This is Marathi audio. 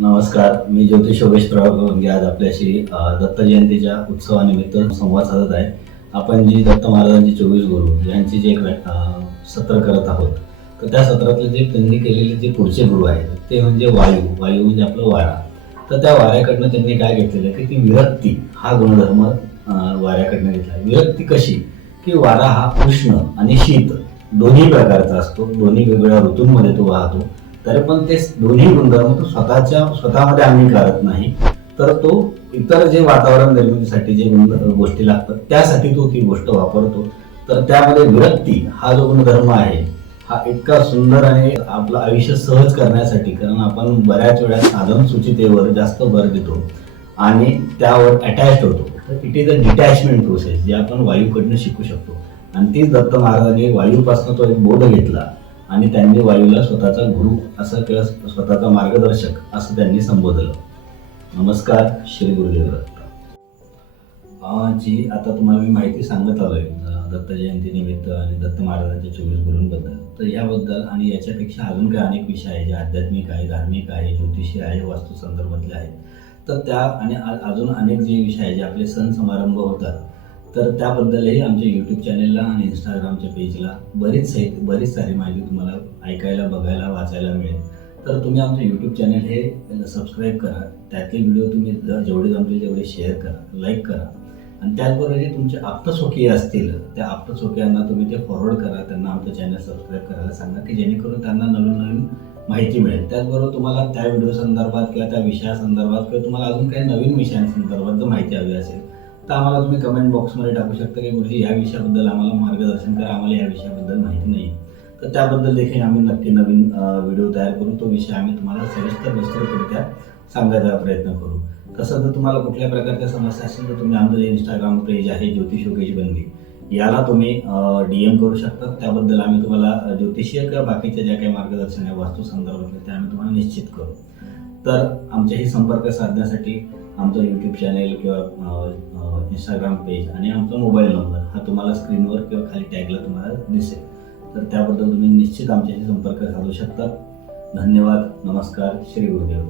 नमस्कार, मी ज्योतिष योगेश प्रभाकर आज आपल्याशी दत्त जयंतीच्या उत्सवानिमित्त संवाद साधत आहे. आपण जी दत्त महाराजांची 24 गुरु यांची जे सत्र करत आहोत, तर त्या सत्रातले जे त्यांनी केलेले जे पुढचे गुरु आहेत ते म्हणजे वायू म्हणजे आपलं वारा. तर त्या वाऱ्याकडनं त्यांनी काय घेतलेलं की ती विरक्ती हा गुणधर्म वाऱ्याकडनं घेतला. विरक्ती कशी की वारा हा उष्ण आणि शीत दोन्ही प्रकारचा असतो, दोन्ही वेगवेगळ्या ऋतूंमध्ये तो वाहतो. तरी पण ते दोन्ही गुणधर्म तो स्वतःमध्ये अंगीकारत नाही, तर तो इतर जे वातावरण निर्मितीसाठी जे गोष्टी लागतात त्यासाठी तो ती गोष्ट वापरतो. तर त्यामध्ये विरक्ती हा जो गुणधर्म आहे हा इतका सुंदर आणि आपलं आयुष्य सहज करण्यासाठी, कारण आपण बऱ्याच वेळा साधन सुचितेवर जास्त भर देतो आणि त्यावर अटॅच होतो. तर it is a detachment process जे आपण वायूकडनं शिकू शकतो. आणि तीच दत्त महाराजांनी वायूपासून तो एक बोध घेतला आणि त्यांनी वायूला स्वतःचा गुरु असं किंवा स्वतःचा मार्गदर्शक असं त्यांनी संबोधलं. नमस्कार, श्री गुरुदेव दत्त. जी आता तुम्हाला मी माहिती सांगत आलोय दत्त जयंती निमित्त आणि दत्त महाराजांच्या 24 गुरूंबद्दल, तर याबद्दल आणि याच्यापेक्षा अजून काही अनेक विषय आहे जे आध्यात्मिक आहे, धार्मिक आहे, ज्योतिषी आहे, वास्तू संदर्भातले आहेत. तर त्या आणि अजून अनेक जे विषय आहे जे आपले सण समारंभ होतात, तर त्याबद्दलही आमच्या यूट्यूब चॅनेलला आणि इंस्टाग्रामच्या पेजला बरीच सारी माहिती तुम्हाला ऐकायला, बघायला, वाचायला मिळेल. तर तुम्ही आमचं यूट्यूब चॅनेल हे सबस्क्राईब करा. त्यातले व्हिडिओ तुम्ही जेवढे जमतील तेवढे शेअर करा, लाईक करा. आणि त्याचबरोबर जे तुमचे आप्तस्वकीय असतील त्या आप्तस्वकीयांना तुम्ही ते फॉरवर्ड करा, त्यांना आमचं चॅनल सबस्क्राईब करायला सांगा की जेणेकरून त्यांना नवीन माहिती मिळेल. त्याचबरोबर तुम्हाला त्या व्हिडिओ संदर्भात किंवा त्या विषयासंदर्भात किंवा तुम्हाला अजून काही नवीन विषयांसंदर्भात जर माहिती हवी असेल तर आम्हाला तुम्ही कमेंट बॉक्समध्ये टाकू शकता की गुरुजी ह्या विषयाबद्दल आम्हाला मार्गदर्शन करा, आम्हाला या विषयाबद्दल माहिती नाही. तर त्याबद्दल देखील आम्ही नक्की नवीन व्हिडिओ तयार करू. तो विषय आम्ही तुम्हाला विस्तृतरित्या सांगायचा प्रयत्न करू. तसं जर तुम्हाला कुठल्या प्रकारच्या समस्या असेल तर तुम्ही आमचं जे इंस्टाग्राम पेज आहे ज्योतिष योगेश बनगे याला तुम्ही DM करू शकता. त्याबद्दल आम्ही तुम्हाला ज्योतिषीय किंवा बाकीच्या ज्या काही मार्गदर्शन आहे वास्तू संदर्भातले ते आम्ही तुम्हाला निश्चित करू. तर आमच्याशी संपर्क साधण्यासाठी आमचं यूट्यूब चॅनेल किंवा इंस्टाग्राम पेज आणि आमचा मोबाईल नंबर हा तुम्हाला स्क्रीनवर किंवा खाली टॅगला तुम्हाला दिसेल. तर त्याबद्दल तुम्ही निश्चित आमच्याशी संपर्क साधू शकता. धन्यवाद. नमस्कार. श्री गुरुदेव.